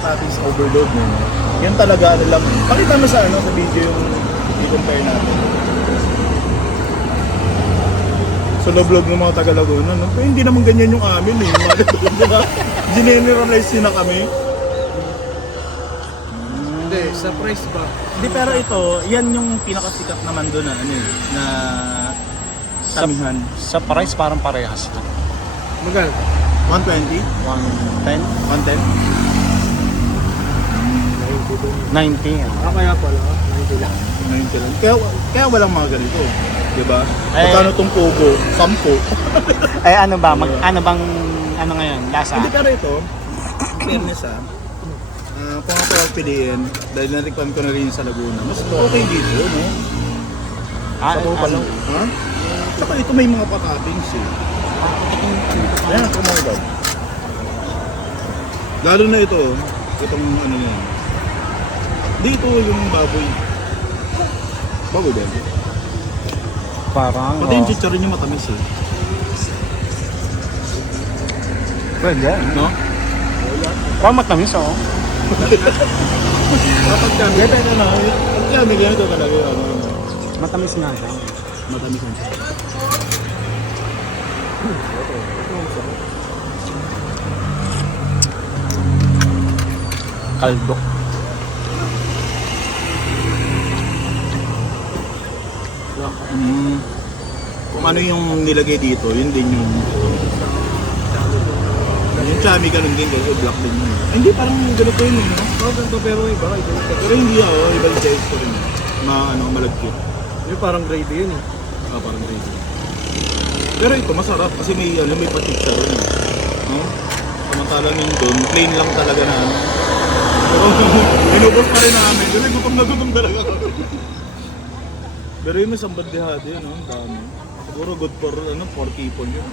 toppings overload mo. Yan talaga ano lang. Pakita mo sa ano sa video yung i-compare natin. Sa vlog ng mga taga-Laguna, no? Pero hindi naman ganyan yung amin eh. Diba? Generalize nyo na kami. Hindi, sa price ba? Hindi, pero ito, yan yung pinakasikat naman doon na, ano eh, na tamihan. Sa price parang parehas lang. Magkano? 120? 110? 110? 90 yan. Ah, kaya pala. 90 lang. 90 lang. Kaya walang mga ganito. Diba? Eh, Pagkano tong pogo? 10. Ay ano ba? Ano bang ano ngayon? Lasa? Hindi, pero ito, in fairness kung ako piliin, dahil na-requam ko na rin sa Laguna, mas okay dito, no? Ah, Sa pa lang. Ha? Tsaka ito may mga pa-toppings eh. Ayan, kumagad. Lalo na ito, itong ano na yan. Dito yung baboy. Baboy ba? Parang Pati yung chicharon yung matamis eh. pwede. No? Parang matamis oh. Kapag kami, pag kami ganito talaga yung ano. Matamis nga siya. Matamis ang siya. Kaldo. Kung ano yung nilagay dito, yun din yung yung chami ganun din kasi black din yun. Ay, hindi, parang ganito yun eh, no? Oh, ganito pero iba. Pero hindi ako, iba yung size ko rin. Malagkit. Yung parang grade yun eh. Parang gravy. Pero ito masarap kasi may patika rin. No? Samantalang yung doon, plain lang talaga na ano. Pero inubos pa rin namin kasi gutom na gutom talaga kami. Pero yung may sambandihado yun, no? Ang dami. Siguro good for people yun.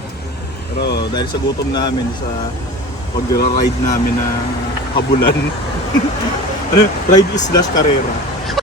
Pero dahil sa gutom namin, sa pag-ride namin na habulan, ride is slash karera.